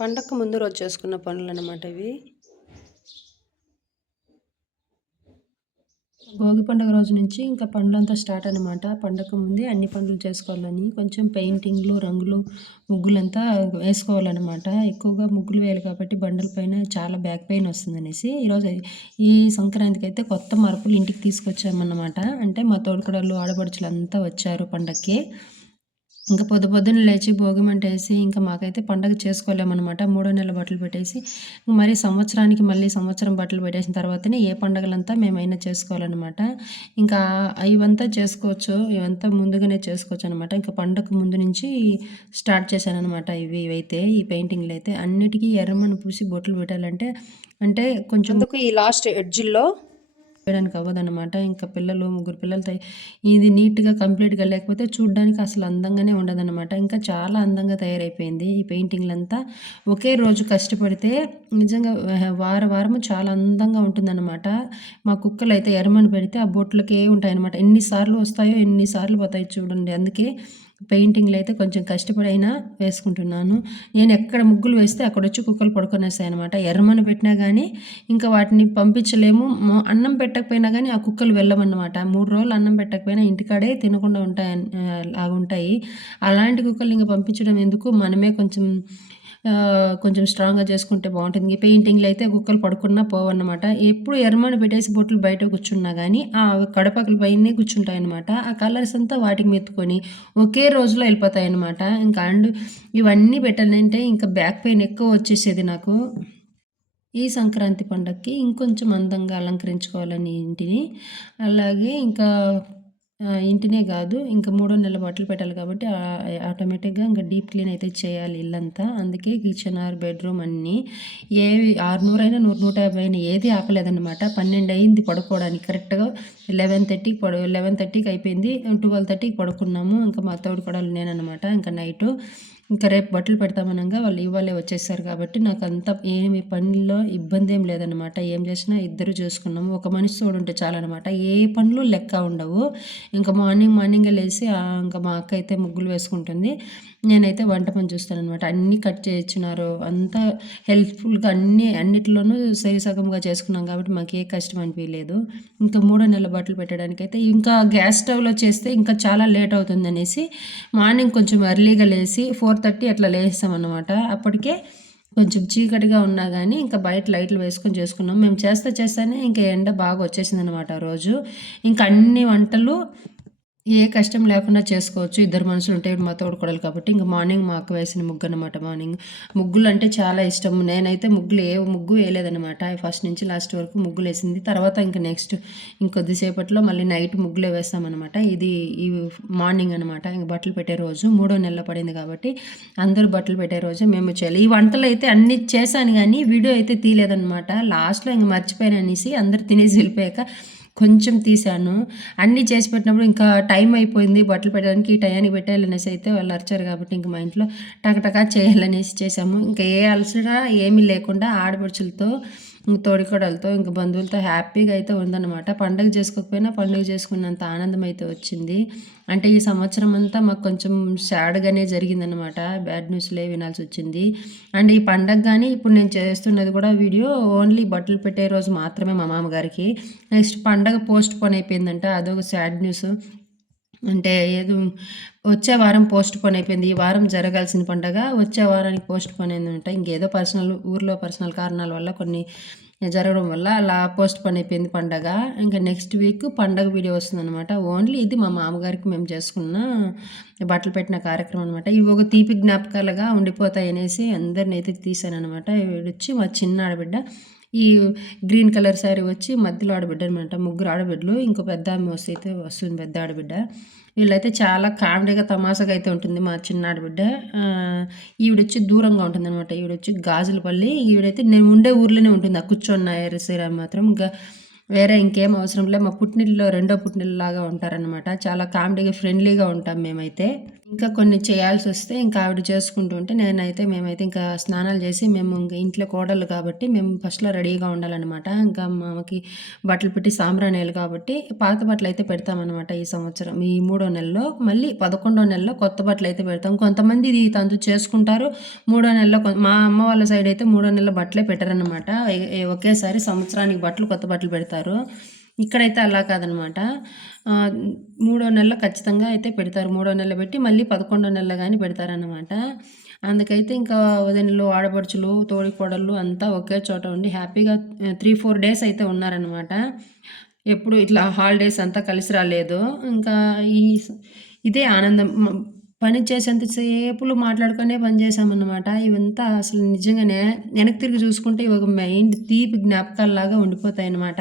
పండగకు ముందు రోజు చేసుకున్న పనులన్నమాట ఇవి. భోగి పండుగ రోజు నుంచి ఇంకా పనులంతా స్టార్ట్ అనమాట. పండగకు ముందే అన్ని పనులు చేసుకోవాలని కొంచెం పెయింటింగ్‌లు, రంగులు, ముగ్గులంతా వేసుకోవాలనమాట. ఎక్కువగా ముగ్గులు వేయాలి కాబట్టి బండల పైన చాలా బ్యాక్ పెయిన్ వస్తుందనేసి ఈరోజు ఈ సంక్రాంతికైతే కొత్త మార్పులు ఇంటికి తీసుకొచ్చామన్నమాట. అంటే మా తోడికోడళ్ళు, ఆడపడుచులంతా వచ్చారు పండక్కి. ఇంకా పొద్దున్నే లేచి భోగి మంటేసి ఇంకా మాకైతే పండగ చేసుకోలేమనమాట. మూడో నెల బట్టలు పెట్టేసి మరి సంవత్సరానికి మళ్ళీ సంవత్సరం బట్టలు పెట్టేసిన తర్వాతనే ఏ పండగలంతా మేమైనా చేసుకోవాలనమాట. ఇంకా ఇవంతా చేసుకోవచ్చు. ఇవంతా ముందుగానే చేసుకోవచ్చనమాట. ఇంకా పండగకు ముందు నుంచి స్టార్ట్ చేశాననమాట. ఇవైతే ఈ పెయింటింగ్‌లయితే అన్నిటికీ ఎర్రమన్ను పూసి బొట్లు పెట్టాలంటే అంటే కొంచెం అందుకు ఈ లాస్ట్ ఎడ్జ్‌ల్లో చేయడానికి అవ్వదనమాట. ఇంకా పిల్లలు, ముగ్గురు పిల్లలతో ఇది నీట్‌గా కంప్లీట్‌గా లేకపోతే చూడ్డానికి అసలు అందంగానే ఉండదనమాట. ఇంకా చాలా అందంగా తయారైపోయింది ఈ పెయింటింగ్‌లంతా. ఒకే రోజు కష్టపడితే నిజంగా వారము చాలా అందంగా ఉంటుందనమాట. మా కుక్కలైతే ఎరమని పెడితే ఆ బొట్లకే ఉంటాయనమాట. ఎన్ని సార్లు వస్తాయో, ఎన్ని సార్లు పోతాయో చూడండి. అందుకే పెయింటింగ్‌లయితే కొంచెం కష్టపడైనా వేసుకుంటున్నాను. నేనెక్కడ ముగ్గులు వేస్తే అక్కడొచ్చి కుక్కలు పడుకొనేస్తాయనమాట. ఎర్రమన్ను పెట్టినా గానీ ఇంకా వాటిని పంపించలేము. అన్నం పెట్టకపోయినా గానీ ఆ కుక్కలు వెళ్ళవన్నమాట. 3 రోజులు అన్నం పెట్టకపోయినా ఇంటికాడే తినకుండా లాగుంటాయి. అలాంటి కుక్కల్ని ఇంక పంపించడం ఎందుకు? మనమే కొంచెం స్ట్రాంగ్‌గా చేసుకుంటే బావుంటుంది. ఈ పెయింటింగ్‌లో అయితే కుక్కలు పడుకున్నా పోవన్నమాట. ఎప్పుడు ఎర్రమన్ను పెట్టేసి బొట్లు బయట కూర్చున్నా గానీ ఆ గడపల పైనే కూర్చుంటాయన్నమాట. ఆ కలర్స్ అంతా వాటికి మెత్తుకొని ఒకే రోజులో ఎళ్ళిపోతాయన్నమాట. ఇవన్నీ పెట్టాలంటే ఇంకా బ్యాక్ పెయిన్ ఎక్కువ వచ్చేసేది నాకు. ఈ సంక్రాంతి పండగకి ఇంకొంచెం అందంగా అలంకరించుకోవాలని ఇంటిని. అలాగే ఇంకా ఇంటినే గాదు ఇంకా మూడో నెల బట్టలు పెట్టాలి కాబట్టి ఆటోమేటిక్‌గా ఇంక డీప్ క్లీన్ అయితే చేయాలి ఇల్లంతా. అందుకే కిచెన్ బెడ్‌రూమ్ అన్నీ ఏవి 600 అయినా 150 అయినా ఏది ఆపలేదనమాట. 12 అయింది పడుకోవడానికి కరెక్ట్‌గా 11:30కి అయిపోయింది. 12:30కి పడుకున్నాము. ఇంకా మా తోడికోడలు నేననమాట. ఇంకా నైటు ఇంకా రేపు బట్టలు పెడతామనంగా వాళ్ళు ఇవాళే వచ్చేసారు కాబట్టి నాకంత ఏమి పనుల్లో ఇబ్బందేం లేదనమాట. ఏం చేసినా ఇద్దరు చేసుకున్నాము. ఒక మనిషి తోడుంటే చాలనమాట. ఏ పనులు లెక్క ఉండవు. ఇంకా మార్నింగే లేసి ఇంకా మా అక్క అయితే ముగ్గులు వేసుకుంటుంది. నేనైతే వంట పని చూస్తాననమాట. అన్నీ కట్ చేయించినారు. అంతా హెల్ప్‌ఫుల్‌గా అన్నిటిలోనూ సరిసగంగా చేసుకున్నాం కాబట్టి మాకే కష్టం అనిపియలేదు. ఇంకా మూడో నెల బట్టలు పెట్టడానికైతే ఇంకా గ్యాస్ స్టవ్‌లో చేస్తే ఇంకా చాలా లేట్ అవుతుందనేసి మార్నింగ్ కొంచెం ఎర్లీగా లేసి 4:30 అట్లా లేసామన్నమాట. అప్పటికే కొంచెం చీకటిగా ఉన్నా గానీ ఇంకా బయట లైట్లు వేసుకొని చేసుకున్నాం. మేము చేస్తానే ఇంకా ఎండ బాగా వచ్చేసిందనమాట ఆ రోజు. ఇంకా అన్ని వంటలు ఏ కష్టం లేకుండా చేసుకోవచ్చు. ఇద్దరు మనుషులుంటే మా తోడికోడలు కాబట్టి ఇంక మార్నింగ్ మా అక్క వేసిన ముగ్గనమాట మార్నింగ్. ముగ్గులంటే చాలా ఇష్టం. నేనైతే ఏ ముగ్గు వేయలేదనమాట. ఫస్ట్ నుంచి లాస్ట్ వరకు ముగ్గులేసింది. తర్వాత ఇంక నెక్స్ట్ ఇంకొద్దిసేపట్లో మళ్ళీ నైట్ ముగ్గులే వేస్తామనమాట. ఈ మార్నింగ్ అనమాట. ఇంక బట్టలు పెట్టే రోజు. మూడో నెలలో పడింది కాబట్టి అందరూ బట్టలు పెట్టే రోజే మేము చేయాలి. ఈ వంటలైతే అన్నీ చేశాను గానీ వీడియో అయితే తీయలేదనమాట. లాస్ట్‌లో ఇంక మర్చిపోయాననేసి అందరూ తినేసి వెళ్ళిపోయాక కొంచెం తీశాను. అన్నీ చేసి పెట్టినప్పుడు ఇంకా టైం అయిపోయింది బట్టలు పెట్టడానికి. ఈ టయానికి పెట్టేయాలనేసి అయితే వాళ్ళు అరిచారు కాబట్టి ఇంక మా ఇంట్లో టకటకా చేయాలనేసి చేసాము. ఇంకా ఏ అలసట ఏమీ లేకుండా ఆడపడుచులతో, తోడికోడలతో, ఇంక బంధువులతో హ్యాపీగా అయితే ఉందన్నమాట. పండగ చేసుకోకపోయినా పండుగ చేసుకున్నంత ఆనందం అయితే వచ్చింది. అంటే ఈ సంవత్సరం అంతా మాకు కొంచెం సాడ్‌గానే జరిగిందనమాట. బ్యాడ్ న్యూస్‌లే వినాల్సొచ్చింది. అండ్ ఈ పండగ గానీ ఇప్పుడు నేను చేస్తున్నది కూడా వీడియో ఓన్లీ బట్టలు పెట్టే రోజు మాత్రమే మా మామగారికి. నెక్స్ట్ పండగ పోస్ట్‌పోన్ అయిపోయిందంట. అదొక సాడ్ న్యూస్. అంటే వచ్చే వారం పోస్ట్‌పోన్ అయిపోయింది. ఈ వారం జరగాల్సిన పండగ వచ్చే వారానికి పోస్ట్‌పోన్ అయిందంట. ఇంకేదో ఊర్లో పర్సనల్ కారణాల వల్ల కొన్ని జరగడం వల్ల అలా పోస్ట్‌పోన్ అయిపోయింది పండగ. ఇంకా నెక్స్ట్ వీక్ పండగ వీడియో వస్తుందనమాట. ఓన్లీ ఇది మా మామగారికి మేము చేసుకున్న బట్టలు పెట్టిన కార్యక్రమం అనమాట. ఇవి ఒక తీపి జ్ఞాపకాలుగా ఉండిపోతాయనేసి అందరినైతే తీశాననమాట. ఈవిడొచ్చి మా చిన్న ఆడబిడ్డ. ఈ గ్రీన్ కలర్ శారీ వచ్చి మధ్యలో ఆడబిడ్డ అనమాట. ముగ్గురు ఆడబిడ్డలు. ఇంకో పెద్దామె వస్తుంది పెద్ద ఆడబిడ్డ. వీళ్ళైతే చాలా కామెడీగా, తమాషాగా అయితే ఉంటుంది మా చిన్న ఆడబిడ్డ. ఈవిడొచ్చి దూరంగా ఉంటుందనమాట. ఈవిడొచ్చి గాజులపల్లి. ఈవిడైతే నేను ఉండే ఊర్లోనే ఉంటుంది. ఆ కూర్చొన్న ఏరియాలో మాత్రం. వేరే ఇంకేం అవసరం లేదు. మా పుట్టినిల్లులో రెండో పుట్టినిల్లులాగా ఉంటారనమాట. చాలా కామెడీగా, ఫ్రెండ్లీగా ఉంటాం మేమైతే. ఇంకా కొన్ని చేయాల్సొస్తే ఇంకా ఆవిడ చేసుకుంటూ ఉంటే మేమైతే ఇంకా స్నానాలు చేసి మేము ఇంక ఇంట్లో కోడళ్ళు కాబట్టి మేము ఫస్ట్‌లో రెడీగా ఉండాలనమాట. ఇంకా మామకి బట్టలు పెట్టి సాంబ్రాణిలు కాబట్టి పాత బట్టలయితే పెడతామనమాట ఈ సంవత్సరం. ఈ మూడో నెలలో. మళ్ళీ 11 నెలలో కొత్త బట్టలయితే పెడతాం. కొంతమంది ఇది తంతు చేసుకుంటారు. మూడో నెలలో మా అమ్మ వాళ్ళ సైడ్ అయితే మూడో నెలలో బట్టలే పెట్టరనమాట. ఒకేసారి సంవత్సరానికి కొత్త బట్టలు పెడతారు. ఇక్కడైతే అలా కాదనమాట. మూడో నెలలో ఖచ్చితంగా అయితే పెడతారు. మూడో నెలలో పెట్టి మళ్ళీ 11 నెలలో గాని పెడతారనమాట. అందుకైతే ఇంకా వదినలు, ఆడపడుచులు, తోడికోడళ్ళు అంతా ఒకే చోట ఉండి హ్యాపీగా 3, 4 డేస్ అయితే ఉన్నారనమాట. ఎప్పుడు ఇట్లా హాలిడేస్ అంతా కలిసి రాలేదు. ఇంకా ఈ ఇదే ఆనందం. పని చేసేంత సేపులు మాట్లాడుకునే పని చేశామన్నమాట. ఇవంతా అసలు నిజంగానే వెనక్కి తిరిగి చూసుకుంటే ఇవి ఒక మైండ్ తీపి జ్ఞాపకాల్లాగా ఉండిపోతాయన్నమాట.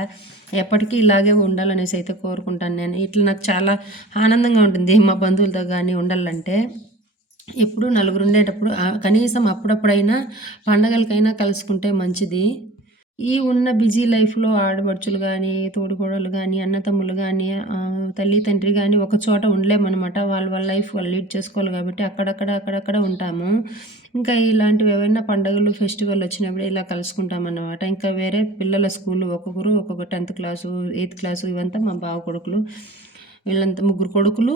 ఎప్పటికీ ఇలాగే ఉండాలనేసి అయితే కోరుకుంటాను నేను. ఇట్లా నాకు చాలా ఆనందంగా ఉంటుంది మా బంధువులతో కానీ ఉండాలంటే. ఎప్పుడు నలుగురు ఉండేటప్పుడు కనీసం అప్పుడప్పుడైనా పండగలకైనా కలుసుకుంటే మంచిది. ఈ ఉన్న బిజీ లైఫ్‌లో ఆడపడుచులు గానీ, తోడికోడళ్ళు గానీ, అన్నతమ్ములు గానీ, తల్లి, తండ్రి గానీ ఒక చోట ఉండలేమనమాట. వాళ్ళ వాళ్ళ లైఫ్ వాళ్ళు లీడ్ చేసుకోవాలి కాబట్టి అక్కడక్కడ ఉంటాము. ఇంకా ఇలాంటివి ఏవైనా పండుగలు, ఫెస్టివల్ వచ్చినప్పుడు ఇలా కలుసుకుంటామన్నమాట. ఇంకా వేరే పిల్లల స్కూలు ఒక్కొక్కరు ఒక్కొక్క 10థ్ క్లాసు, 8థ్ క్లాసు ఇవంతా మా బావ కొడుకులు. వీళ్ళంతా ముగ్గురు కొడుకులు,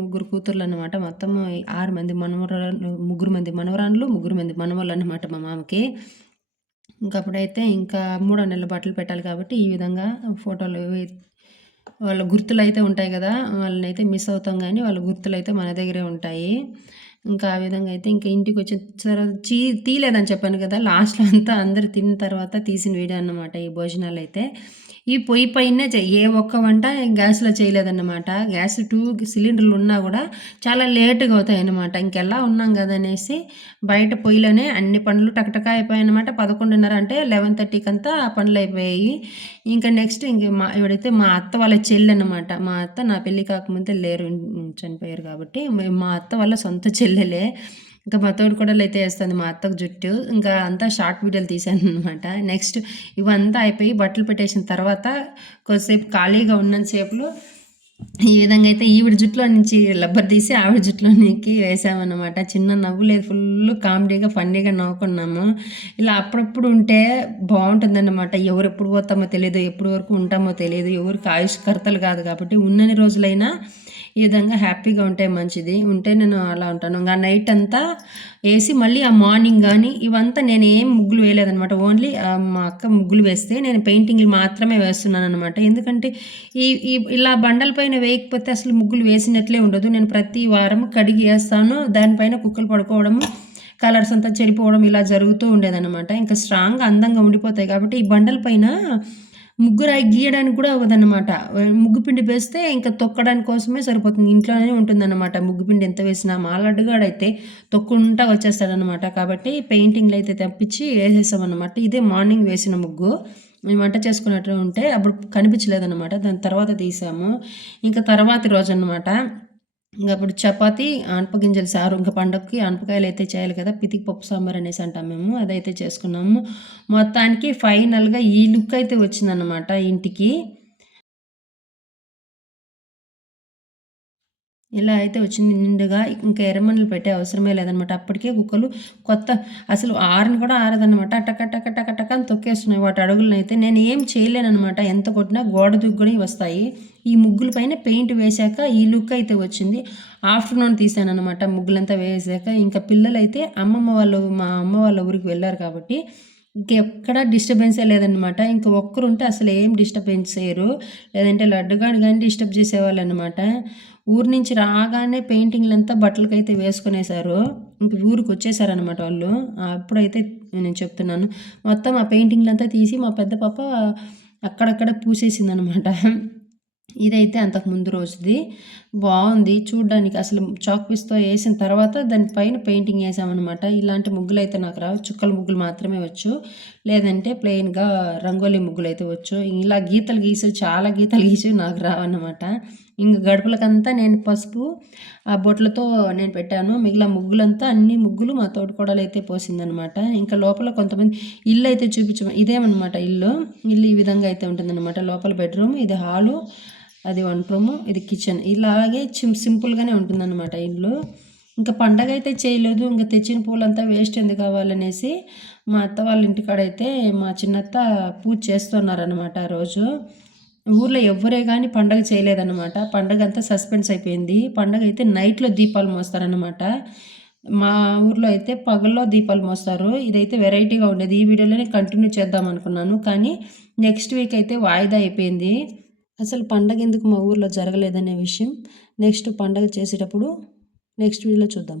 ముగ్గురు కూతుర్లనమాట. మొత్తం 6 మంది మనవరాళ్ళు, ముగ్గురు మంది మనవరాండ్లు, ముగ్గురు మంది మనవళ్ళనమాట మా మామకి. ఇంకప్పుడైతే ఇంకా మూడో నెల బట్టలు పెట్టాలి కాబట్టి ఈ విధంగా ఫోటోలు వాళ్ళ గుర్తులైతే ఉంటాయి కదా! వాళ్ళనైతే మిస్ అవుతాం గానీ, వాళ్ళ గుర్తులైతే మన దగ్గరే ఉంటాయి. ఇంకా ఆ విధంగా అయితే ఇంక ఇంటికొచ్చిన తర్వాత తీయలేదని చెప్పాను కదా! లాస్ట్‌లో అంతా అందరూ తిన్న తర్వాత తీసిన వీడియో అన్నమాట ఈ భోజనాలైతే. ఈ పొయ్యి పైనే ఏ ఒక్క వంట గ్యాస్‌లో చేయలేదన్నమాట. గ్యాస్ 2 సిలిండర్లు ఉన్నా గూడా చాలా లేట్‌గా అవుతాయన్నమాట. ఇంకెలా ఉన్నాం గదా! అనేసి బయట పొయ్యిలోనే అన్ని పనులు టకటక అయిపోయాయన్నమాట. 11:30 అంటే 11:30కంతా పనులయిపోయాయి. ఇంకా నెక్స్ట్ ఇవిడైతే మా అత్త వాళ్ళ చెల్లెనమాట. మా అత్త నా పెళ్లి కాకముందే లేరు. చనిపోయారు కాబట్టి మా అత్త వాళ్ళ సొంత చెల్లెలే. ఇంకా మా తోడికోడలైతే ఏస్తుంది మా అత్తకు జుట్టు. ఇంకా అంతా షార్ట్ వీడియోలు తీశాననమాట. నెక్స్ట్ ఇవంతా అయిపోయి బట్టలు పెట్టేసిన తర్వాత కొద్దిసేపు ఖాళీగా ఉన్నంత సేపులో ఈ విధంగా అయితే ఈవిడ జుట్టులో నుంచి రబ్బర్ తీసి ఆవిడ జుట్టులోనికి వేసామన్నమాట. చిన్న నవ్వు లేదు, ఫుల్ కామెడీగా, ఫన్నీగా నవ్వుకున్నాము. ఇలా అప్పుడప్పుడు ఉంటే బావుంటుందన్నమాట. ఎవరెప్పుడు పోతామో తెలీదు, ఎప్పటి వరకు ఉంటామో తెలీదు, ఎవరికి ఆయుష్కర్తలు కాదు కాబట్టి ఉన్నన్ని రోజులైనా ఈ విధంగా హ్యాపీగా ఉంటే మంచిది. ఉంటే నేను అలా ఉంటాను. ఇంక నైట్ అంతా ఏసి మళ్ళీ ఆ మార్నింగ్ గానీ ఇవంతా నేనేం ముగ్గులు వేయలేదనమాట. ఓన్లీ మా అక్క ముగ్గులు వేస్తే నేను పెయింటింగ్‌లు మాత్రమే వేస్తున్నాననమాట. ఎందుకంటే ఈ ఈ ఇలా బండల పైన వేయకపోతే అసలు ముగ్గులు వేసినట్లే ఉండదు. నేను ప్రతి వారం కడిగి ఏస్తాను. దానిపైన కుక్కలు పడుకోవడము, కలర్స్ అంతా చెడిపోవడం ఇలా జరుగుతూ ఉండేదనమాట. ఇంకా స్ట్రాంగ్‌గా అందంగా ఉండిపోతాయి కాబట్టి ఈ బండల పైన ముగ్గు రాయి గీయడానికి కూడా అవ్వదనమాట. ముగ్గు పిండి వేస్తే ఇంకా తొక్కడానికి కోసమే సరిపోతుంది. ఇంట్లోనే ఉంటుందనమాట. ముగ్గు పిండి ఎంత వేసినా మా లడ్డుగాడైతే తొక్కుంటా వచ్చేస్తాడనమాట. కాబట్టి పెయింటింగ్‌లయితే తెప్పించి ఏసేసామనమాట. ఇదే మార్నింగ్ వేసిన ముగ్గు. మేము వంట చేసుకున్నట్టు ఉంటే అప్పుడు కనిపించలేదనమాట. దాని తర్వాత తీసాము. ఇంకా తర్వాతి రోజనమాట. ఇంకప్పుడు చపాతీ, అనపగింజల సారు. ఇంక పండగకి అనపకాయలైతే చేయాలి కదా! పితికి పప్పు సాంబార్ అనేసి అంటాం మేము. అదైతే చేసుకున్నాము. మొత్తానికి ఫైనల్‌గా ఈ లుక్ అయితే వచ్చిందనమాట ఇంటికి. ఇలా అయితే వచ్చింది నిండుగా. ఇంకా ఎర్రమన్నులు పెట్టే అవసరమే లేదనమాట. అప్పటికే కుక్కలు కొత్త అసలు ఆరను కూడా ఆరదనమాట. టక టక టక టక అని తొక్కేస్తున్నాయి వాటి అడుగులనైతే. నేను ఏం చేయలేననమాట. ఎంత కొట్టినా గోడ దూకుని వస్తాయి. ఈ ముగ్గుల పైన పెయింట్ వేశాక ఈ లుక్ అయితే వచ్చింది. ఆఫ్టర్‌నూన్ తీశాననమాట ముగ్గులంతా వేశాక. ఇంకా పిల్లలైతే మా అమ్మ వాళ్ళ ఊరికి వెళ్లారు కాబట్టి ఇంకెక్కడ డిస్టర్బెన్సే లేదనమాట. ఇంక ఒక్కరుంటే అసలు ఏం డిస్టర్బెన్స్ చేయరు. లేదంటే లడ్డుగాడు గాని డిస్టర్బ్ చేసేవాళ్ళనమాట. ఊరు నుంచి రాగానే పెయింటింగ్‌లంతా బట్టలకైతే వేసుకునేసారు. ఇంక ఊరికొచ్చేసారనమాట వాళ్ళు. అప్పుడైతే నేను చెప్తున్నాను. మొత్తం ఆ పెయింటింగ్‌లంతా తీసి మా పెద్ద పాప అక్కడక్కడ పూసేసిందనమాట. ఇదైతే అంతకు ముందు రోజుది. బావుంది చూడ్డానికి. అసలు చాక్ పీస్‌తో ఏసిన తర్వాత దాని పైన పెయింటింగ్ ఏసామనమాట. ఇలాంటి ముగ్గులైతే నాకు రావు. చుక్కల ముగ్గులు మాత్రమే వచ్చు. లేదంటే ప్లెయిన్‌గా రంగోలీ ముగ్గులైతే వచ్చు. ఇలా గీతలు గీసి చాలా గీతలు గీసి నాకు రావన్నమాట. ఇంక గడపలకంతా నేను పసుపు ఆ బొట్లతో నేను పెట్టాను. మిగిలిన ముగ్గులంతా అన్ని ముగ్గులు మా తోటికోడలైతే పోసిందనమాట. ఇంకా లోపల కొంతమంది ఇల్లయితే ఇదేమనమాట ఇల్లు. ఇల్లు ఈ విధంగా అయితే ఉంటుందనమాట. లోపల బెడ్‌రూమ్, ఇది హాలు, అది వంట రూము, ఇది కిచెన్. ఇలాగే సింపుల్‌గానే ఉంటుందనమాట ఇల్లు. ఇంకా పండగైతే చేయలేదు. ఇంక తెచ్చిన పూలంతా వేస్ట్ ఎందుకు అవ్వాలనేసి మా అత్త వాళ్ళ ఇంటికాడైతే మా చిన్నత్త పూజ చేస్తున్నారనమాట ఆ రోజు. ఊర్లో ఎవ్వరే గానీ పండగ చేయలేదనమాట. పండగంతా సస్పెన్స్ అయిపోయింది. పండగైతే నైట్‌లో దీపాలు మోస్తారనమాట. మా ఊర్లో అయితే పగల్లో దీపాలు మోస్తారు. ఇదైతే వెరైటీగా ఉండేది. ఈ వీడియోలోనే కంటిన్యూ చేద్దామనుకున్నాను. కానీ నెక్స్ట్ వీక్ అయితే వాయిదా అయిపోయింది. అసలు పండగెందుకు మా ఊర్లో జరగలేదనే విషయం నెక్స్ట్ పండగ చేసేటప్పుడు నెక్స్ట్ వీడియోలో చూద్దాం.